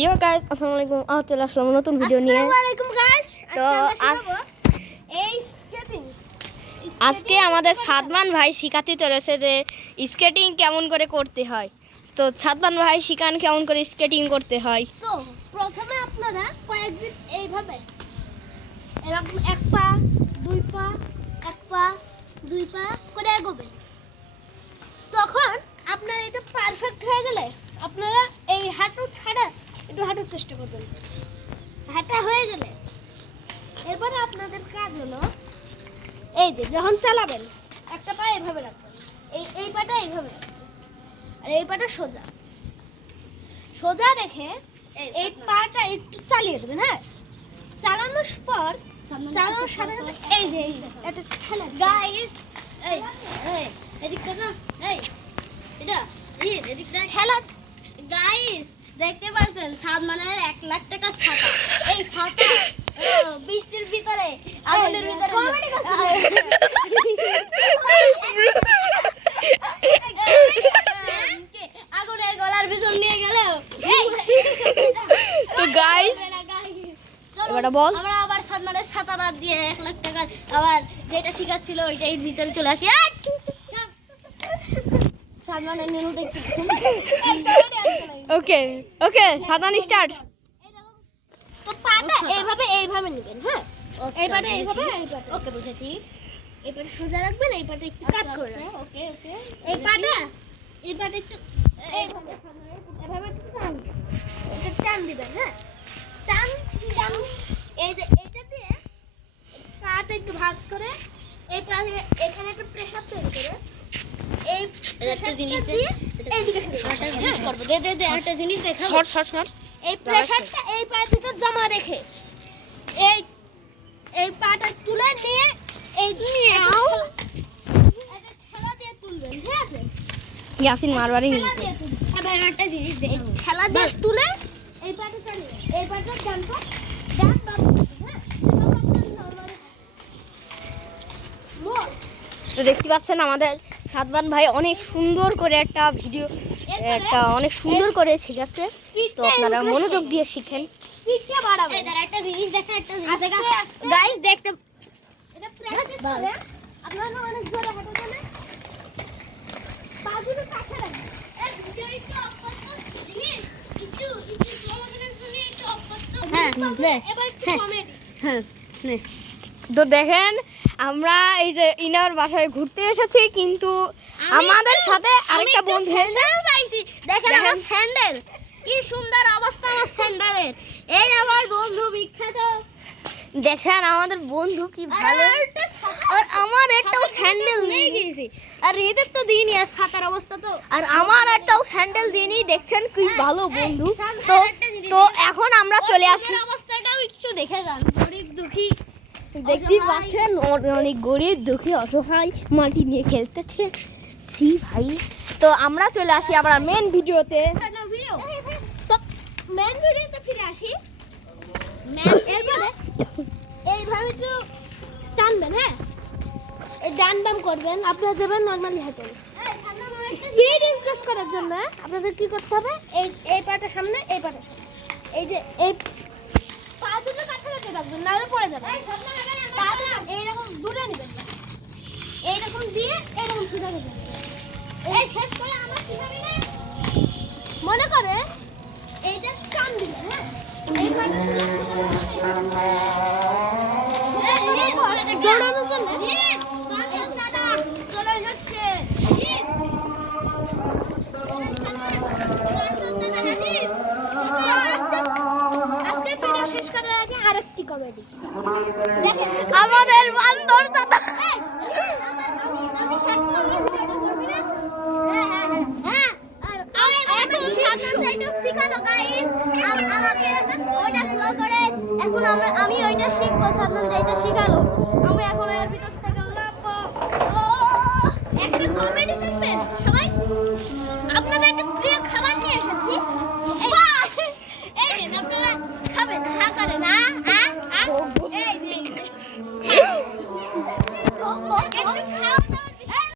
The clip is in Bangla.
ইয়ো গাইস, আসসালামু আলাইকুম। চলে আসলাম নতুন ভিডিও নিয়ে। আসসালামু আলাইকুম গাইস। তো এই স্কেটিং আজকে আমাদের সাদমান ভাই শিখাতে চলেছে যে স্কেটিং কেমন করে করতে হয়। তো সাদমান ভাই শিখান কেমন করে স্কেটিং করতে হয়। তো প্রথমে আপনারা কয়েকদিন এইভাবে এরকম এক পা দুই পা এক পা দুই পা করে এগোবেন। তখন আপনার এটা পারফেক্ট হয়ে গেলে আপনারা এই হাঁটু ছাড়া একটু হাঁটার চেষ্টা করবেন। হাঁটা হয়ে গেলে এরপরে আপনাদের কাজ হলো এই যে যখন চালাবেন একটা পা এইভাবে রাখবেন, এই পাটা এইভাবে আর এই পাটা সোজা সোজা রেখে এই পাটা একটু চালিয়ে দেবেন। হ্যাঁ, চালানোর পর চালানোর সাথে সাথে এই যে এটা ঠেলা গাইস, এই এই এদিক থেকে এই এটা এদিকটা ঠেলা গাইস। দেখতে পাচ্ছেন সাদমানের 1 লাখ টাকার ছাতা। এই ছাতা বৃষ্টির ভিতরে আগুনের ভিতরে আগুনের গলার ভিতর নিয়ে গেল। তো গাইস এবারে বল, আমরা আবার সাদমানের ছাতা বাদ দিয়ে 1 লাখ টাকার আবার যেটা শিখাচ্ছিল ওইটাই ভিতরে চলে আসি। সাদমানের নিনুটা একটু ওকে ওকে সাদমান স্টার্ট। তো পাটা এইভাবে নেবেন। হ্যাঁ, এই পাটা এইভাবে ওকে বুঝেছি। এই পাটা সোজা রাখবেন, এই পাটা একটু কাট করে রাখবেন। ওকে ওকে এই পাটা একটু এইভাবে এভাবে টান, এটা টান দিবেন। হ্যাঁ, টান টান এই যে এটা দিয়ে পাটা একটু ভাঁজ করে এই পা এখানে একটা প্রেসার তৈরি করে এই একটা জিনিস দিয়ে এইদিকে একটা জিনিস করব। দে একটা জিনিস দেখা শর্ট এই প্রেসারটা এই পায়ের ভিতর জমা রেখে এই পাটা তুলে নিয়ে এই এটা ঠেলা দিয়ে তুলবেন। ঠিক আছে, ইয়াসিন মারবারি ঠেলা দিয়ে তুলবেন। এবার একটা জিনিস দেই, ঠেলা দিয়ে তুলে এই পাটা চালিয়ে এই পাটা ডান পা হ্যাঁ তো দেখতে পাচ্ছেন আমাদের সাদমান ভাই অনেক সুন্দর করে একটা ভিডিও অনেক সুন্দর করে শিখাচ্ছে। তো আপনারা মনোযোগ দিয়ে শিখেন। স্পিডটা বাড়াবেন। এই একটা জিনিস দেখা গাইস, দেখতে এটা প্র্যাকটিস করে আপনারা অনেক জোরে হাঁটা চলে বাজুটা কাছে রাখবেন। এই ভিডিও একটু অফ করতে জিনিস একটু স্লো মোশনের জন্য একটু অফ করতে। হ্যাঁ নে এবার একটু কমেডি। হ্যাঁ নে। তো দেখেন আমরা এই যে ইনার বাসায় ঘুরতে এসেছি, কিন্তু আমাদের সাথে আরেকটা বন্ধু চাইছি। দেখেন আমার স্যান্ডেল কি সুন্দর অবস্থা আমার স্যান্ডেলের। এই আমার বন্ধু বিখ্যাত, দেখেন আমাদের বন্ধু কি ভালো। আর আমার একটাও স্যান্ডেল নিয়ে গিয়েছি আর এদের তো দিইনি। আর ছাতার অবস্থা তো আর আমার একটাও স্যান্ডেল দিইনি। দেখছেন কি ভালো বন্ধু। তো তো এখন আমরা চলে আসি। অবস্থাটাও একটু দেখে যান। গরিব দুঃখী দেখতেই পাচ্ছেন অনেক গরিব দুঃখী অসহায় মাটি নিয়ে খেলতেছে। সি ভাই, তো আমরা চলে আসি আবার মেন ভিডিওতে। তো মেন ভিডিওতে ফিরে আসি। এরপরে এইভাবে একটু টানবেন। হ্যাঁ, এই ডান বাম করবেন। আপনারা দেবেন নরমালি হাঁটেন। স্পিড ইনক্রিজ করার জন্য আপনাদের কি করতে হবে, এই পাটা সামনে এই পাটা এই যে এই পা দুটো কাছাকাছি রাখবেন, নাহলে পড়ে যাবে। এইরকম দূরে নেবেন, এইরকম দিয়ে এরকম সোজা দেবেন। এই শেষ করে আমার কিভাবে মনে করে এইটা টান দিবেন। হ্যাঁ, এই পাটা দৌড়ানোর জন্য দাদা চলে যাচ্ছে। আজকে ভিডিও শেষ করার আগে আরেকটি কমেডি দেখেন। আমাদের বান্দর দাদা আমি শেষ করব ভিডিওটা করবি না। হ্যাঁ আর এখন সাধারণত শিখালো গাইস। আমাকে ওইটা ফলো করে এখন আমি ওইটা শিখবো। সাধারণত যেটা শিখালো আমি এখন এর ভিতর থেকে লাভ একটা কমেডি দেখবেন।